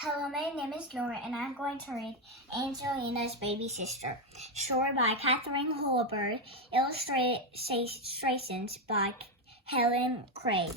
Hello, my name is Norah, and I'm going to read Angelina's Baby Sister, story by Katharine Holabird, illustrations by Helen Craig.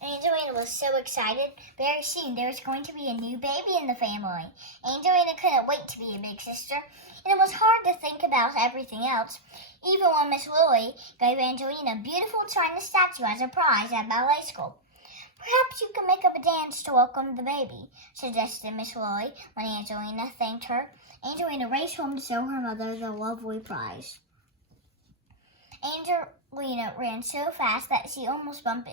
Angelina was so excited. Very soon there was going to be a new baby in the family. Angelina couldn't wait to be a big sister, and it was hard to think about everything else, even when Miss Lily gave Angelina a beautiful china statue as a prize at ballet school. "Perhaps you can make up a dance to welcome the baby," suggested Miss Lily when Angelina thanked her. Angelina raced home to show her mother the lovely prize. Angelina ran so fast that she almost bumped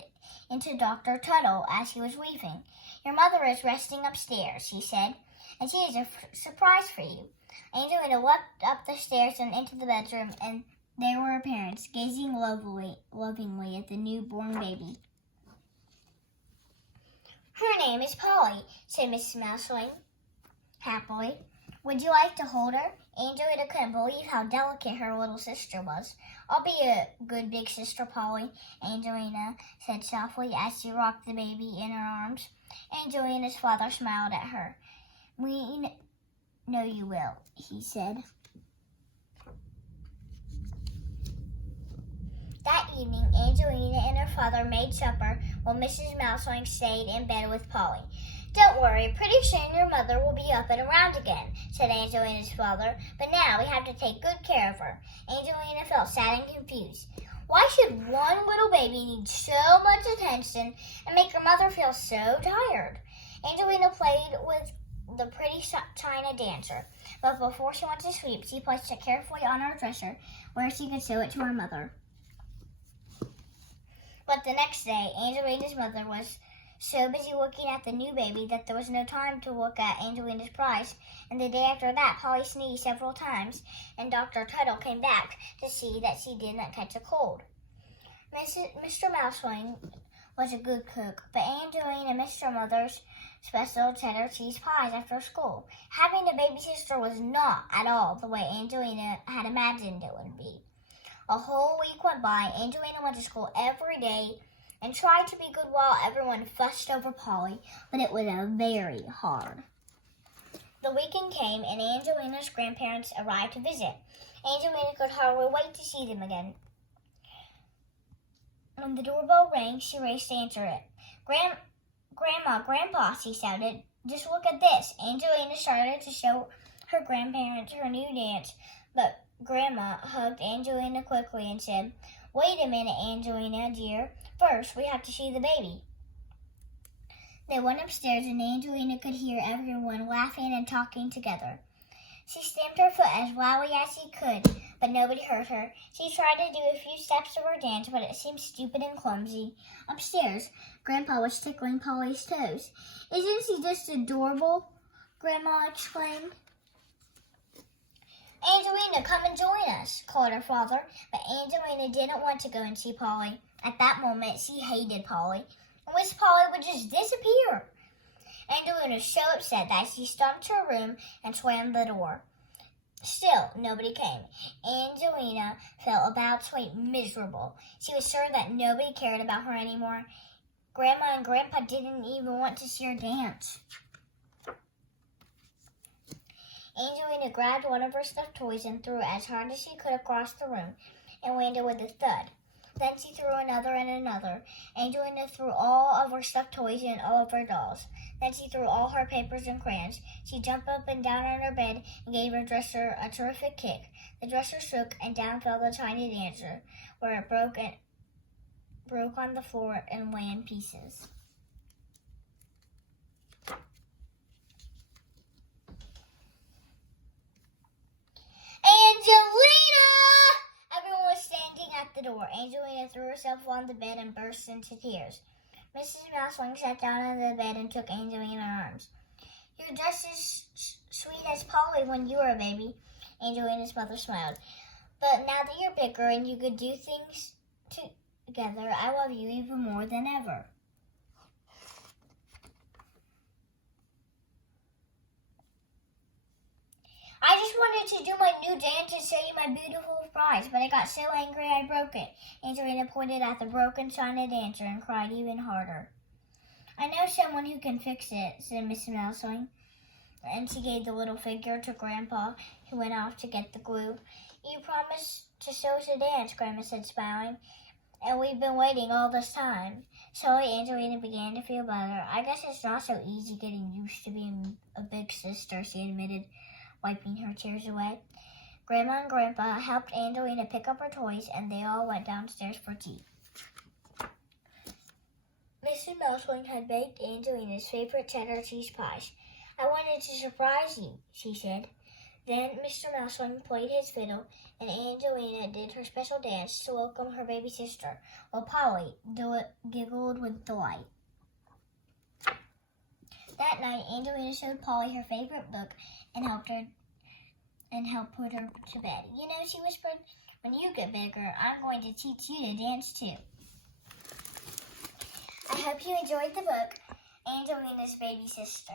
into Dr. Tuttle as he was leaving. "Your mother is resting upstairs," she said, "and she has a surprise for you." Angelina leapt up the stairs and into the bedroom, and there were her parents, gazing lovingly at the newborn baby. "Her name is Polly," said Mrs. Mousewing happily. "Would you like to hold her?" Angelina couldn't believe how delicate her little sister was. "I'll be a good big sister, Polly," Angelina said softly as she rocked the baby in her arms. Angelina's father smiled at her. "We know you will," he said. That evening, Angelina and her father made supper while Mrs. Mousewing stayed in bed with Polly. "Don't worry, pretty soon your mother will be up and around again," said Angelina's father, "but now we have to take good care of her." Angelina felt sad and confused. Why should one little baby need so much attention and make her mother feel so tired? Angelina played with the pretty china dancer, but before she went to sleep, she placed it carefully on her dresser where she could show it to her mother. But the next day, Angelina's mother was so busy looking at the new baby that there was no time to look at Angelina's prize, and the day after that, Polly sneezed several times, and Dr. Tuttle came back to see that she didn't catch a cold. Mr. Mousewing was a good cook, but Angelina missed her mother's special cheddar cheese pies after school. Having a baby sister was not at all the way Angelina had imagined it would be. A whole week went by. Angelina went to school every day and tried to be good while everyone fussed over Polly, but it was very hard. The weekend came, and Angelina's grandparents arrived to visit. Angelina could hardly wait to see them again. When the doorbell rang, she raced to answer it. Grandma, Grandpa," she shouted, "just look at this." Angelina started to show her grandparents her new dance, but Grandma hugged Angelina quickly and said, "Wait a minute, Angelina, dear. First, we have to see the baby." They went upstairs, and Angelina could hear everyone laughing and talking together. She stamped her foot as loudly as she could, but nobody heard her. She tried to do a few steps of her dance, but it seemed stupid and clumsy. Upstairs, Grandpa was tickling Polly's toes. "Isn't she just adorable?" Grandma exclaimed. "Angelina, come and join us," called her father, but Angelina didn't want to go and see Polly. At that moment, she hated Polly and wished Polly would just disappear. Angelina was so upset that she stomped to her room and slammed the door. Still, nobody came. Angelina felt about to be miserable. She was sure that nobody cared about her anymore. Grandma and Grandpa didn't even want to see her dance. Angelina grabbed one of her stuffed toys and threw it as hard as she could across the room and landed with a thud. Then she threw another and another. Angelina threw all of her stuffed toys and all of her dolls. Then she threw all her papers and crayons. She jumped up and down on her bed and gave her dresser a terrific kick. The dresser shook, and down fell the tiny dancer, where it broke on the floor and lay in pieces. "Angelina!" Everyone was standing at the door. Angelina threw herself on the bed and burst into tears. Mrs. Mousewing sat down on the bed and took Angelina in her arms. "You're just as sweet as Polly when you were a baby," Angelina's mother smiled. "But now that you're bigger and you could do things together, I love you even more than ever." "I just just wanted to do my new dance and show you my beautiful surprise, but I got so angry I broke it. Angelina pointed at the broken shiny dancer and cried even harder. I know someone who can fix it, said Mrs. Mousewing, and she gave the little figure to Grandpa, who went off to get the glue. You promised to show us a dance, Grandma said, smiling, and we've been waiting all this time. Slowly, Angelina began to feel better. I guess it's not so easy getting used to being a big sister, she admitted, wiping her tears away. Grandma and Grandpa helped Angelina pick up her toys, and they all went downstairs for tea. Mrs. Mousewing had baked Angelina's favorite cheddar cheese pies. I wanted to surprise you, she said. Then Mr. Mousewing played his fiddle, and Angelina did her special dance to welcome her baby sister, while Polly giggled with delight. That night, Angelina showed Polly her favorite book and helped put her to bed. You know, she whispered, when you get bigger, I'm going to teach you to dance too. I hope you enjoyed the book, Angelina's Baby Sister.